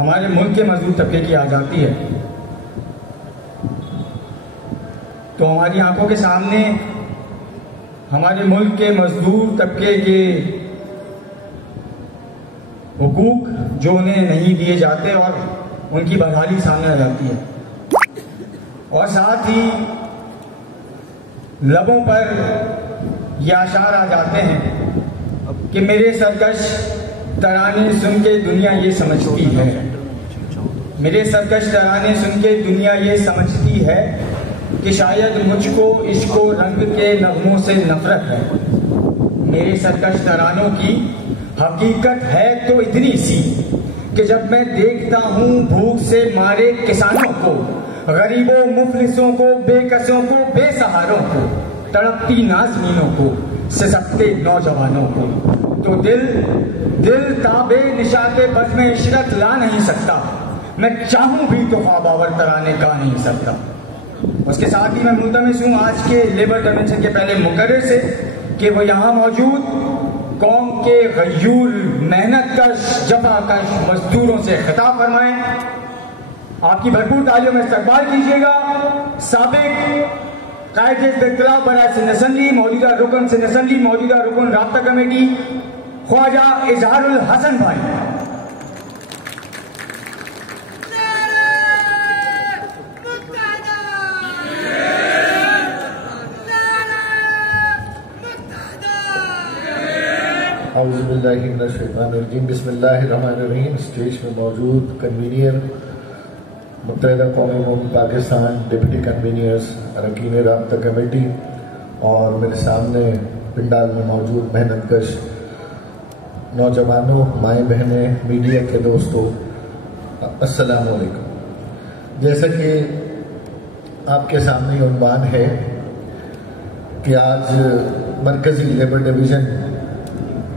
हमारे मुल्क के मजदूर तबके की आ जाती है तो हमारी आंखों के सामने हमारे मुल्क के मजदूर तबके के हुकूक जो उन्हें नहीं दिए जाते और उनकी बदहाली सामने आ जाती है, और साथ ही लबों पर ये आशार आ जाते हैं कि मेरे सरकश तराने सुन के दुनिया ये समझती है, मेरे सरकश तराने सुन के दुनिया ये समझती है कि शायद मुझको इश्को रंग के नगमों से नफरत है। मेरे सरकश तरानों की हकीकत है तो इतनी सी कि जब मैं देखता हूँ भूख से मारे किसानों को, गरीबों मुफलिसों को, बेकसों को, बेसहारों को, तड़पती नाज़मीनों को, सिसकते नौजवानों को, तो दिल ताबे निशाते बज़्म इशरत ला नहीं सकता। मैं चाहूं भी तो ख्वाबावर तराने गा नहीं सकता। उसके साथ ही मैं मुल्तमिस हूँ आज के लेबर कन्वेंशन के पहले मुकर्रर से कि वो यहाँ मौजूद कौम के गयूर मेहनतकश जफाकश मजदूरों से खिताब फरमाएं। आपकी भरपूर तालियों में इस्तकबाल कीजिएगा साबिक कायदे इख्तिलाफ बराए सिंध असेंबली, मौजूदा रुकन सिंध असेंबली, मौजूदा रुकन राब्ता कमेटी ख्वाजा इजहारुल हसन भाई। बिस्मिल्लाहिर्रहमानिर्रहीम। स्टेज में मौजूद कन्वीनियर मुत्तहिदा कौमी मूवमेंट पाकिस्तान, डिप्टी कन्वीनियर्स, अरकान राब्ता कमेटी और मेरे सामने पिंडाल में मौजूद मेहनतकश नौजवानों, माएँ बहनें, मीडिया के दोस्तों, अस्सलाम वालेकुम। जैसा कि आपके सामने उन्वान है कि आज मरकज़ी लेबर डिवीज़न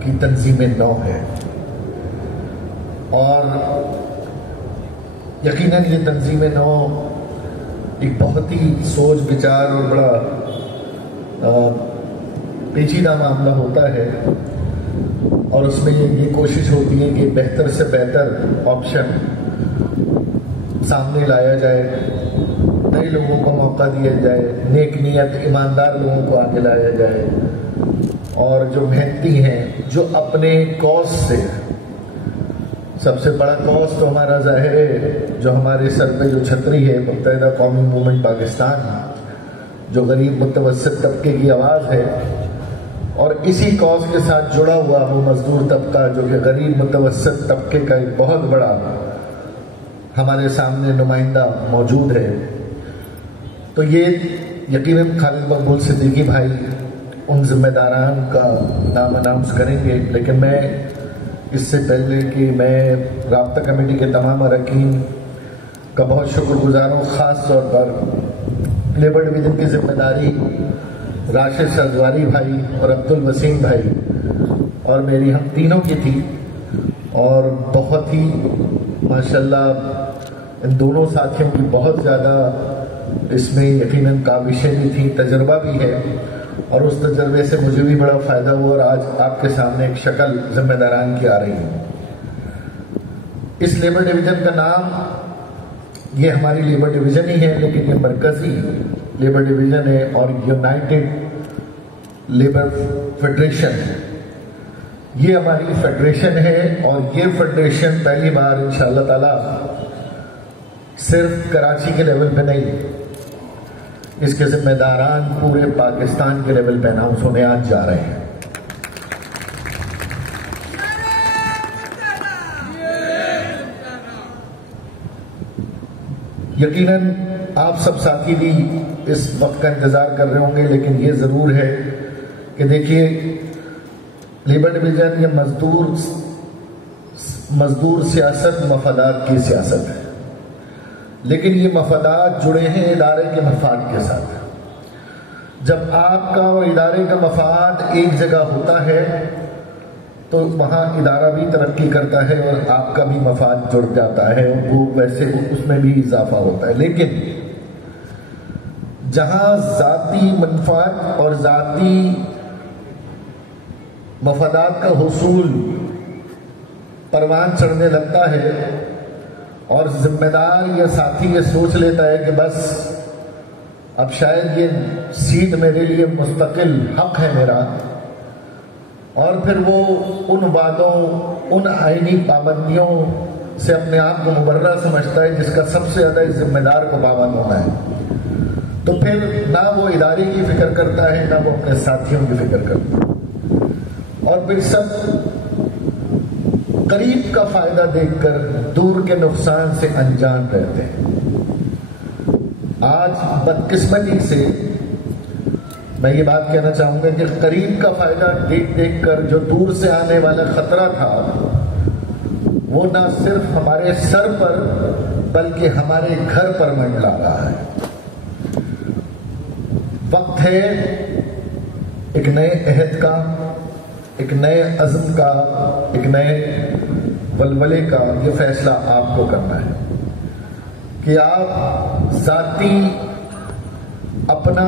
की तंजीम नौ है और यकीनन ये तंजीम नौ एक बहुत ही सोच विचार और बड़ा पेचीदा मामला होता है और उसमें ये कोशिश होती है कि बेहतर से बेहतर ऑप्शन सामने लाया जाए, नए लोगों को मौका दिया जाए, नेक नीयत ईमानदार लोगों को आगे लाया जाए और जो मेहनती हैं, जो अपने कॉज से, सबसे बड़ा कॉज तो हमारा जाहिर है जो हमारे सर पे जो छतरी है मुत्तहिदा कौमी मूवमेंट पाकिस्तान, जो गरीब मुतवस्सित तबके की आवाज़ है और इसी कॉज के साथ जुड़ा हुआ वो मजदूर तबका जो कि गरीब मुतवस्सित तबके का एक बहुत बड़ा हमारे सामने नुमाइंदा मौजूद है। तो ये यकीनन खालिद मकबूल सिद्दीकी भाई उन जिम्मेदारान का नाम अनाउंस करेंगे, लेकिन मैं इससे पहले कि मैं राब्ता कमेटी के तमाम अरकान का बहुत शुक्रगुजार हूँ। ख़ास तौर पर लेबर डिवीज़न की जिम्मेदारी राशिद सरद्वारी भाई और अब्दुल वसीम भाई और मेरी हम तीनों की थी और बहुत ही माशाल्लाह इन दोनों साथियों की बहुत ज़्यादा इसमें यकीनन काबिशें भी थी, तजर्बा भी है और उस तजर्बे से मुझे भी बड़ा फ़ायदा हुआ और आज आपके सामने एक शक्ल जिम्मेदारान की आ रही है। इस लेबर डिवीज़न का नाम ये हमारी लेबर डिवीज़न ही है, लेकिन ये मरकज़ी लेबर डिवीज़न है और यूनाइटेड लेबर फेडरेशन है। ये हमारी फेडरेशन है और ये फेडरेशन पहली बार इंशाअल्लाह ताला सिर्फ कराची के लेवल पे नहीं, इसके जिम्मेदारान पूरे पाकिस्तान के लेवल पे अनाउंस होने आज जा रहे हैं। यकीनन आप सब साथी भी इस वक्त का इंतजार कर रहे होंगे, लेकिन ये जरूर है कि देखिए लेबर डिवीजन ये मजदूर सियासत मफादात की सियासत है, लेकिन ये मफादात जुड़े हैं इदारे के मफाद के साथ। जब आपका और इदारे का मफाद एक जगह होता है तो वहाँ इदारा भी तरक्की करता है और आपका भी मफाद जुड़ जाता है, वो वैसे उसमें भी इजाफा होता है। लेकिन जहाँ ज़ाती मनफात और ज़ाती मफादात का हुसूल परवान चढ़ने लगता है और जिम्मेदार या साथी ये सोच लेता है कि बस अब शायद ये सीट मेरे लिए मुस्तकिल हक है मेरा, और फिर वो उन वादों, उन आईनी पाबंदियों से अपने आप को मुबर्रा समझता है जिसका सबसे ज्यादा इस जिम्मेदार को पाबंद होना है, तो फिर ना वो इदारे की फिक्र करता है, ना वो अपने साथियों की फिक्र करता है, और फिर सब करीब का फायदा देखकर दूर के नुकसान से अनजान रहते हैं। आज बदकिस्मती से मैं ये बात कहना चाहूंगा कि करीब का फायदा देख देख कर जो दूर से आने वाला खतरा था वो ना सिर्फ हमारे सर पर बल्कि हमारे घर पर मंडला रहा है। वक्त है एक नए अहद का, एक नए अज़्म का, एक नए वलवले का। ये फैसला आपको करना है कि आप जाती अपना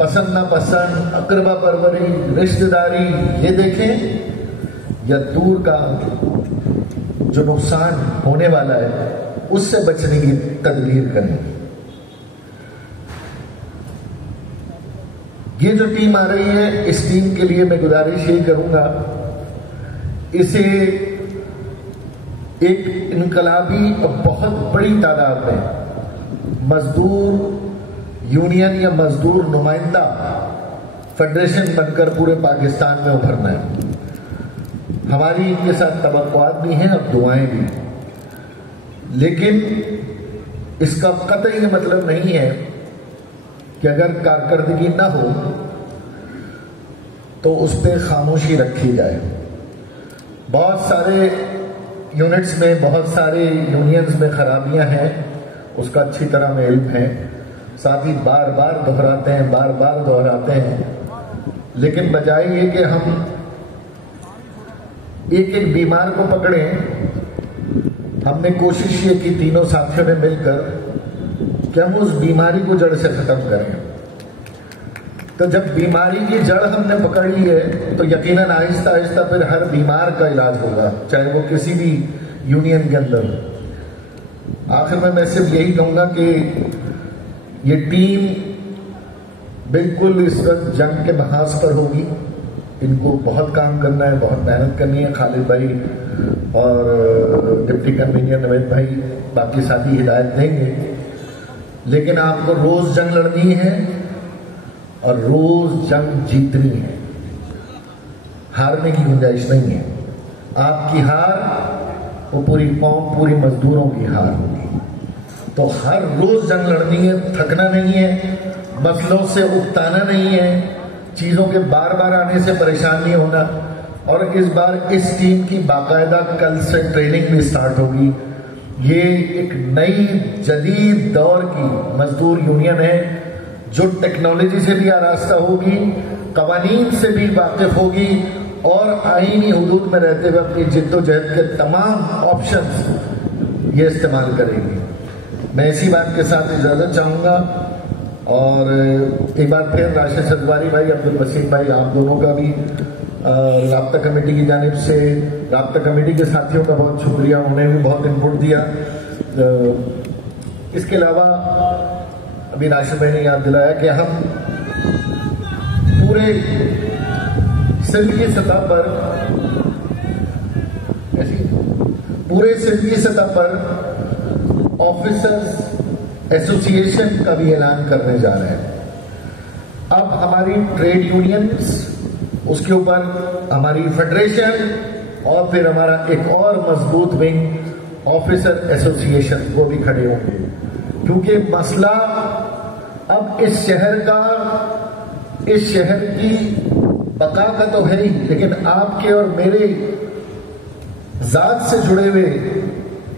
पसंद नापसंद, अकरबा परवरी, रिश्तेदारी ये देखें, या दूर का जो नुकसान होने वाला है उससे बचने की तदबीर करें। ये जो टीम आ रही है, इस टीम के लिए मैं गुजारिश ये करूंगा, इसे एक इनकलाबी और बहुत बड़ी तादाद में मजदूर यूनियन या मजदूर नुमाइंदा फेडरेशन बनकर पूरे पाकिस्तान में उभरना है। हमारी इनके साथ तवक्कुआत भी हैं और दुआएं भी, लेकिन इसका कतई मतलब नहीं है कि अगर कारकर्दगी ना हो तो उस पर खामोशी रखी जाए। बहुत सारे यूनिट्स में, बहुत सारे यूनियंस में खराबियां हैं, उसका अच्छी तरह में इल्म है, साथ ही बार बार दोहराते हैं, लेकिन बजाय ये कि हम एक एक बीमार को पकड़ें, हमने कोशिश ये की तीनों साथियों ने मिलकर कि हम उस बीमारी को जड़ से खत्म करें। तो जब बीमारी की जड़ हमने पकड़ ली है तो यकीनन आहिस्ता आहिस्ता फिर हर बीमार का इलाज होगा, चाहे वो किसी भी यूनियन के अंदर। आखिर में मैं सिर्फ यही कहूंगा कि ये टीम बिल्कुल इस वक्त जंग के महाज पर होगी। इनको बहुत काम करना है, बहुत मेहनत करनी है। खालिद भाई और डिप्टी कन्वीनर नवेद भाई बाकी साथी हिदायत देंगे, लेकिन आपको रोज जंग लड़नी है और रोज जंग जीतनी है। हारने की गुंजाइश नहीं है। आपकी हार वो पूरी कौम, पूरी मजदूरों की हार होगी। तो हर रोज जंग लड़नी है, थकना नहीं है, मसलों से उकताना नहीं है, चीजों के बार बार आने से परेशान नहीं होना। और इस बार इस टीम की बाकायदा कल से ट्रेनिंग भी स्टार्ट होगी। ये एक नई जदीद दौर की मजदूर यूनियन है जो टेक्नोलॉजी से भी आरास्ता होगी, कवानीन से भी वाकिफ होगी और आईनी हुदूद में रहते हुए अपनी जिद्दोजहद के तमाम ऑप्शंस ये इस्तेमाल करेगी। मैं इसी बात के साथ इजाजत चाहूंगा और एक बार फिर राशिद सदवारी भाई, अब्दुल वसीम भाई, आप दोनों का भी राब्ता कमेटी की जानिब से, राब्ता कमेटी के साथियों का बहुत शुक्रिया, उन्होंने भी बहुत इनपुट दिया। इसके अलावा अभी राशिद भाई ने याद दिलाया कि हम पूरे सिंध की सतह पर, ऑफिसर्स एसोसिएशन का भी ऐलान करने जा रहे हैं। अब हमारी ट्रेड यूनियंस, उसके ऊपर हमारी फेडरेशन और फिर हमारा एक और मजबूत विंग ऑफिसर एसोसिएशन वो भी खड़े होंगे, क्योंकि मसला अब इस शहर की बका का तो है ही, लेकिन आपके और मेरे जात से जुड़े हुए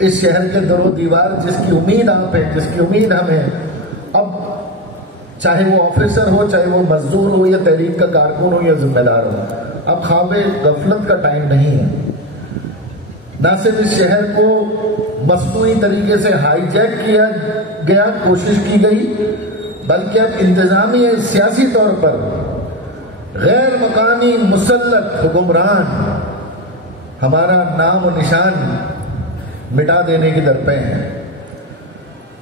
इस शहर के दरो दीवार जिसकी उम्मीद आप है, जिसकी उम्मीद हम है, अब चाहे वो ऑफिसर हो, चाहे वो मजदूर हो, या तहरीक का कारकुन हो, या जिम्मेदार हो, अब ख्वाबे गफलत का टाइम नहीं है। ना सिर्फ इस शहर को मसनूई तरीके से हाईजैक किया गया, कोशिश की गई, बल्कि अब इंतजामी या सियासी तौर पर गैर मकानी मुसल्लत हुक्मरान हमारा नाम और निशान मिटा देने की दर पे हैं।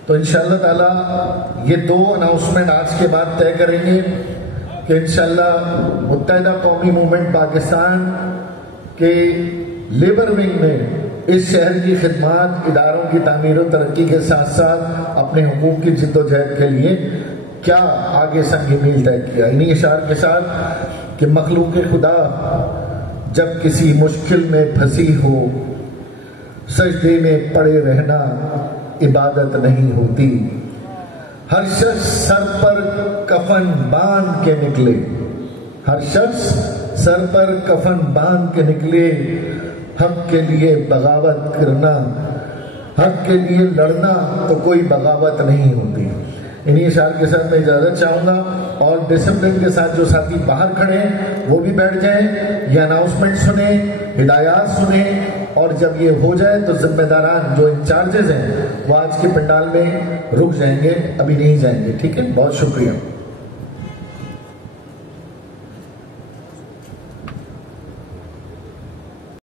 तो इंशाअल्लाह ताला ये 2 अनाउंसमेंट आज के बाद तय करेंगे कि इंशाअल्लाह मुत्तहिदा कौमी मूवमेंट पाकिस्तान के लेबर विंग में इस शहर की खिदमत, इदारों की तामीर और तरक्की के साथ साथ अपने हुकूक की जिद्दोजहद के लिए क्या आगे संग मील तय किया। इन्हीं इशार के साथ कि मखलूक खुदा जब किसी मुश्किल में फंसी हो, सजदे में पड़े रहना इबादत नहीं होती। हर शख्स सर पर कफन बांध के निकले, हर शख्स सर पर कफन बांध के निकले, हक के लिए बगावत करना, हक के लिए लड़ना तो कोई बगावत नहीं होती। इन्हीं इशार के साथ मैं इजाजत चाहूंगा और डिसिप्लिन के साथ जो साथी बाहर खड़े हैं वो भी बैठ जाएं, ये अनाउंसमेंट सुने, हिदायत सुने और जब ये हो जाए तो जिम्मेदारान जो इंचार्जेस हैं वो आज के पंडाल में रुक जाएंगे, अभी नहीं जाएंगे। ठीक है, बहुत शुक्रिया।